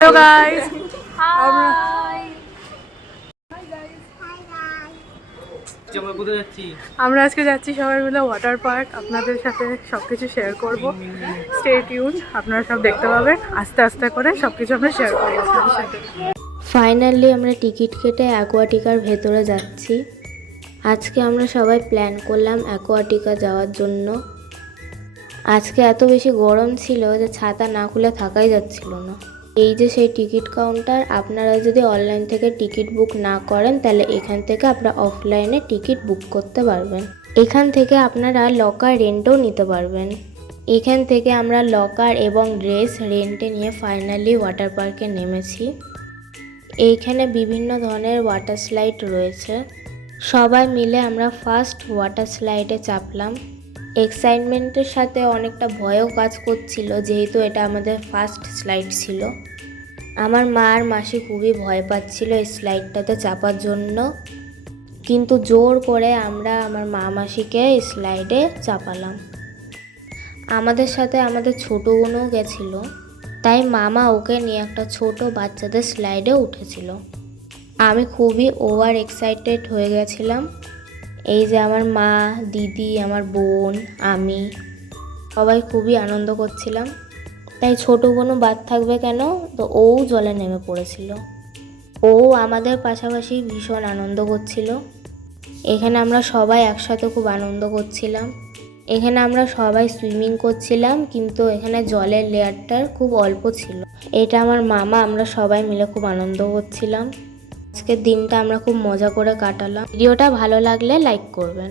Hello guys, আমরা আজকে যাচ্ছি সবাই মিলে ওয়াটার পার্ক। আপনাদের সাথে সবকিছু শেয়ার করব। স্টে টিউন, আপনারা সব দেখতে পাবেন। আস্তে আস্তে করে সবকিছু আমরা শেয়ার করবো আপনাদের সাথে। ফাইনালি আমরা টিকিট কেটে অ্যাকোয়াটিকার ভেতরে যাচ্ছি। আজকে আমরা সবাই প্ল্যান করলাম অ্যাকোয়াটিকা যাওয়ার জন্য। আজকে এত বেশি গরম ছিল যে ছাতা না খুলে থাকাই যাচ্ছিল না। এই যে সেই টিকিট কাউন্টার, আপনারা যদি অনলাইন থেকে টিকিট বুক না করেন তাহলে এখান থেকে আপনারা অফলাইনে টিকিট বুক করতে পারবেন। এখান থেকে আপনারা লকার রেন্টও নিতে পারবেন। এখান থেকে আমরা লকার এবং ড্রেস রেন্টে নিয়ে ফাইনালি ওয়াটার পার্কে নেমেছি। এইখানে বিভিন্ন ধরনের ওয়াটার স্লাইড রয়েছে। সবাই মিলে আমরা ফার্স্ট ওয়াটার স্লাইডে চাপলাম। এক্সাইটমেন্টের সাথে অনেকটা ভয়ও কাজ করছিল, যেহেতু এটা আমাদের ফার্স্ট স্লাইড ছিল। আমার মা আর মাসি খুবই ভয় পাচ্ছিল এই স্লাইডটাতে চাপার জন্য, কিন্তু জোর করে আমরা আমার মা মাসিকে এই স্লাইডে চাপালাম। আমাদের সাথে আমাদের ছোটো বোনও গেছিলো, তাই মামা ওকে নিয়ে একটা ছোট বাচ্চাদের স্লাইডে উঠেছিল। আমি খুবই ওভার এক্সাইটেড হয়ে গেছিলাম। এই যে আমার মা, দিদি, আমার বোন, আমি সবাই খুবই আনন্দ করছিলাম। তাই ছোটো বোনও বাদ থাকবে কেন, তো ও জলে নেমে পড়েছিল। ও আমাদের পাশাপাশি ভীষণ আনন্দ করছিল। এখানে আমরা সবাই একসাথে খুব আনন্দ করছিলাম। এখানে আমরা সবাই সুইমিং করছিলাম, কিন্তু এখানে জলের লেয়ারটার খুব অল্প ছিল। এটা আমার মামা, আমরা সবাই মিলে খুব আনন্দ করছিলাম। আজকের দিনটা আমরা খুব মজা করে কাটালাম। ভিডিওটা ভালো লাগলে লাইক করবেন।